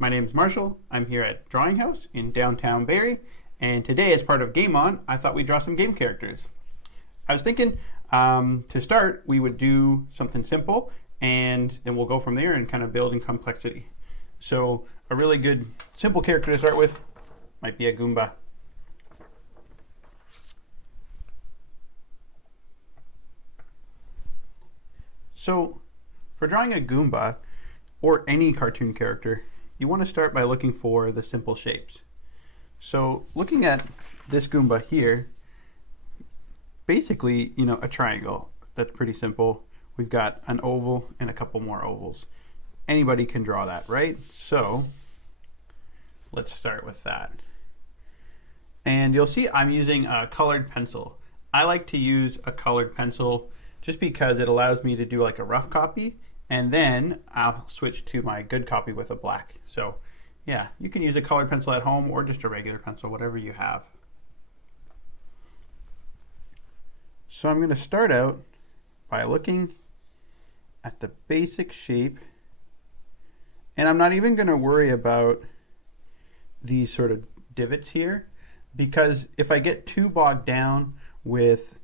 My name is Marshall. I'm here at Drawing House in downtown Barrie, and today, as part of Game On, I thought we'd draw some game characters. I was thinking to start, we would do something simple, and then we'll go from there and kind of build in complexity. So, a really good simple character to start with might be a Goomba. So, for drawing a Goomba, or any cartoon character, you want to start by looking for the simple shapes. So looking at this Goomba here, basically, a triangle. That's pretty simple. We've got an oval and a couple more ovals. Anybody can draw that, right? So let's start with that. And you'll see I'm using a colored pencil. I like to use a colored pencil just because it allows me to do like a rough copy, and then I'll switch to my good copy with a black. So yeah, you can use a colored pencil at home or just a regular pencil, whatever you have. So I'm going to start out by looking at the basic shape, and I'm not even going to worry about these sort of divots here, because if I get too bogged down with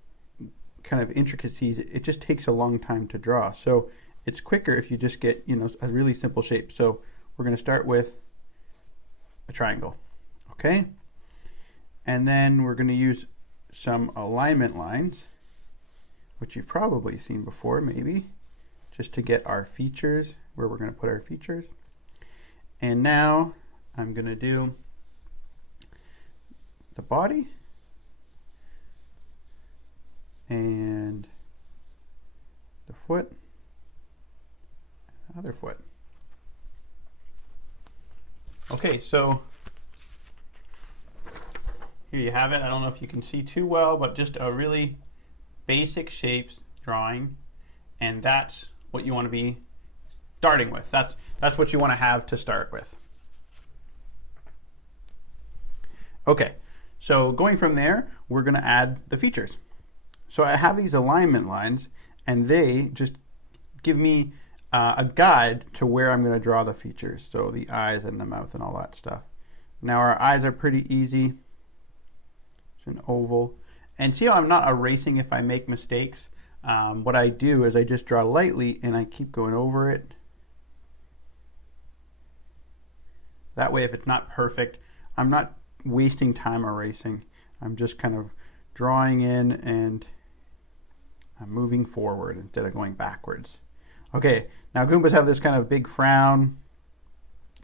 kind of intricacies, it just takes a long time to draw. So it's quicker if you just get, a really simple shape. So we're going to start with a triangle, okay? And then we're going to use some alignment lines, which you've probably seen before, maybe, just to get our features, where we're going to put our features. And now I'm going to do the body and the foot, other foot. Okay, so here you have it. I don't know if you can see too well, but just a really basic shapes drawing, and that's what you want to be starting with. That's what you want to have to start with. Okay, so going from there, we're going to add the features. So I have these alignment lines, and they just give me a guide to where I'm going to draw the features. So the eyes and the mouth and all that stuff. Now our eyes are pretty easy. It's an oval. And see how I'm not erasing if I make mistakes? What I do is I just draw lightly and I keep going over it. That way, if it's not perfect, I'm not wasting time erasing. I'm just kind of drawing in and I'm moving forward instead of going backwards. Okay, now Goombas have this kind of big frown,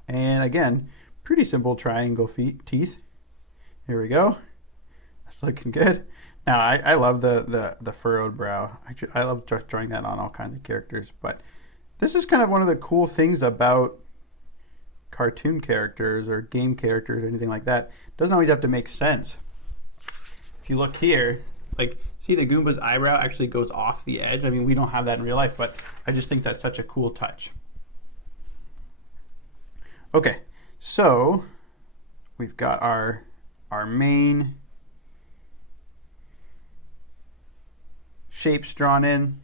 and again, pretty simple triangle teeth. Here we go. That's looking good. Now I love the furrowed brow. I love drawing that on all kinds of characters, but this is kind of one of the cool things about cartoon characters or game characters or anything like that. It doesn't always have to make sense. If you look here, like, see the Goomba's eyebrow actually goes off the edge. I mean, we don't have that in real life, but I just think that's such a cool touch. Okay, so we've got our main shapes drawn in,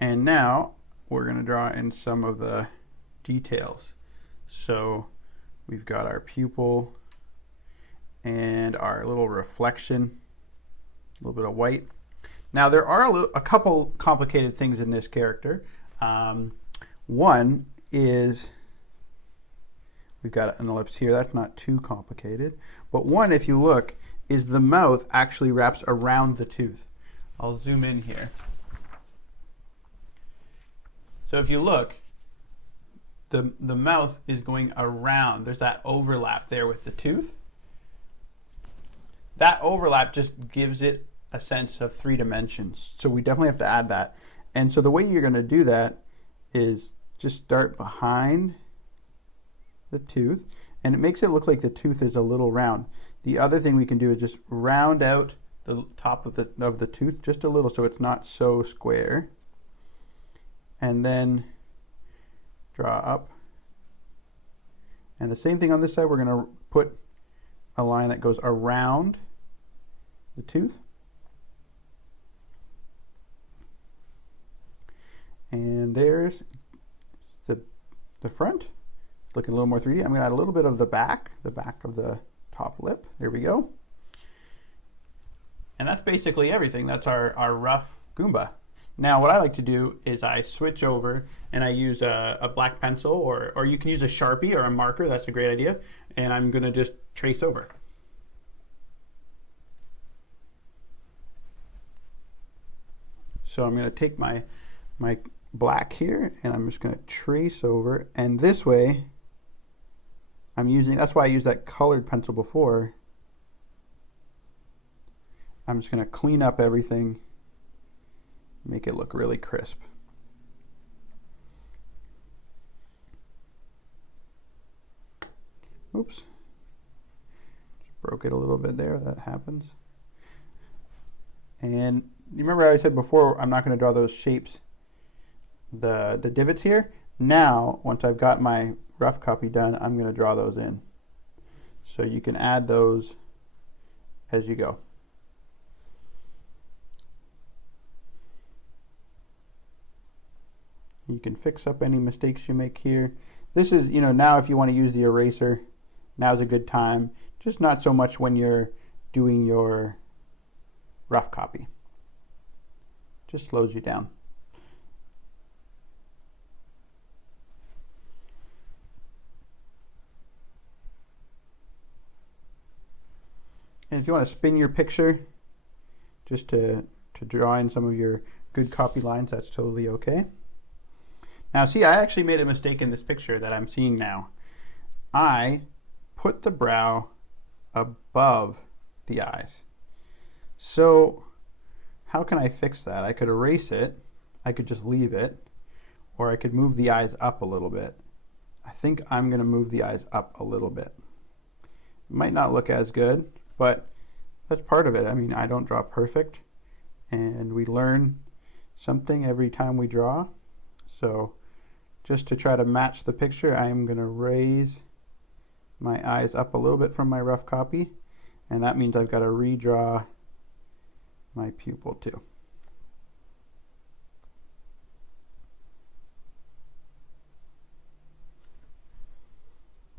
and now we're going to draw in some of the details. So we've got our pupil and our little reflection, a little bit of white. Now there are a couple complicated things in this character. One is we've got an ellipse here. That's not too complicated. But one, if you look, is the mouth actually wraps around the tooth. I'll zoom in here. So if you look, the mouth is going around. There's that overlap there with the tooth. That overlap just gives it a sense of 3 dimensions. So we definitely have to add that. And so the way you're going to do that is just start behind the tooth, and it makes it look like the tooth is a little round. The other thing we can do is just round out the top of the tooth just a little so it's not so square. And then draw up. And the same thing on this side, we're going to put a line that goes around the tooth. And there's the front. looking a little more 3D. I'm going to add a little bit of the back of the top lip. There we go. And that's basically everything. That's our rough Goomba. Now what I like to do is I switch over and I use a black pencil, or you can use a Sharpie or a marker. That's a great idea. And I'm going to just trace over. So I'm going to take my black here and I'm just going to trace over, and this way I'm using, that's why I used that colored pencil before. I'm just going to clean up everything, make it look really crisp. Oops. Just broke it a little bit there. That happens. And you remember how I said before, I'm not going to draw those shapes, the divots here. Now, once I've got my rough copy done, I'm going to draw those in. So you can add those as you go. You can fix up any mistakes you make here. This is, you know, now if you want to use the eraser, now's a good time. Just not so much when you're doing your rough copy. Just slows you down. And if you want to spin your picture just to draw in some of your good copy lines, that's totally okay. Now see, I actually made a mistake in this picture that I'm seeing now. I put the brow above the eyes. So how can I fix that? I could erase it, I could just leave it, or I could move the eyes up a little bit. I think I'm going to move the eyes up a little bit. It might not look as good, but that's part of it. I mean, I don't draw perfect, and we learn something every time we draw. So just to try to match the picture, I am going to raise my eyes up a little bit from my rough copy, and that means I've got to redraw my pupil too.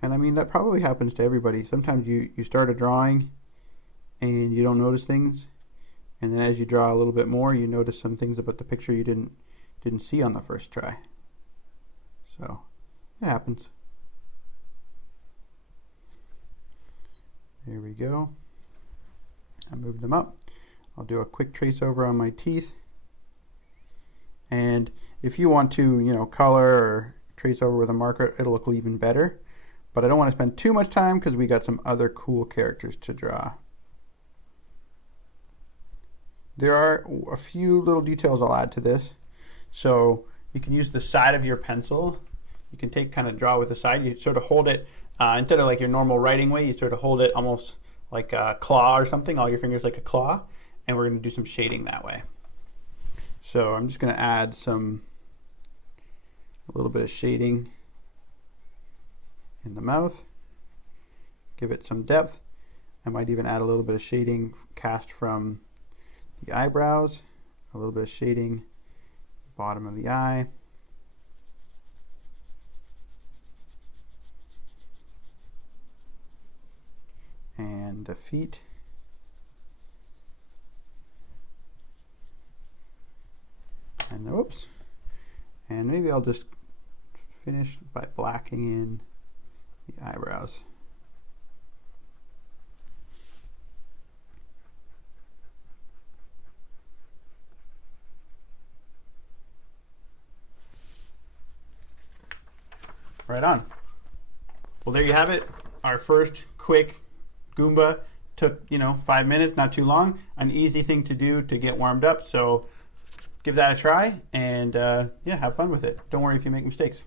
And I mean, that probably happens to everybody. Sometimes you start a drawing and you don't notice things, and then as you draw a little bit more, you notice some things about the picture you didn't see on the first try. So it happens. There we go. I moved them up. I'll do a quick trace over on my teeth. And if you want to, you know, color or trace over with a marker, it'll look even better. But I don't want to spend too much time because we got some other cool characters to draw. There are a few little details I'll add to this. So you can use the side of your pencil. You can kind of draw with the side. You sort of hold it, instead of like your normal writing way, you sort of hold it almost like a claw or something, all your fingers like a claw. And we're going to do some shading that way. So I'm just going to add a little bit of shading in the mouth, give it some depth. I might even add a little bit of shading cast from the eyebrows, a little bit of shading bottom of the eye, and the feet. And oops, and maybe I'll just finish by blacking in the eyebrows. Right on. Well, there you have it. Our first quick Goomba. Took, you know, 5 minutes, not too long. An easy thing to do to get warmed up. So give that a try, and yeah, have fun with it. Don't worry if you make mistakes.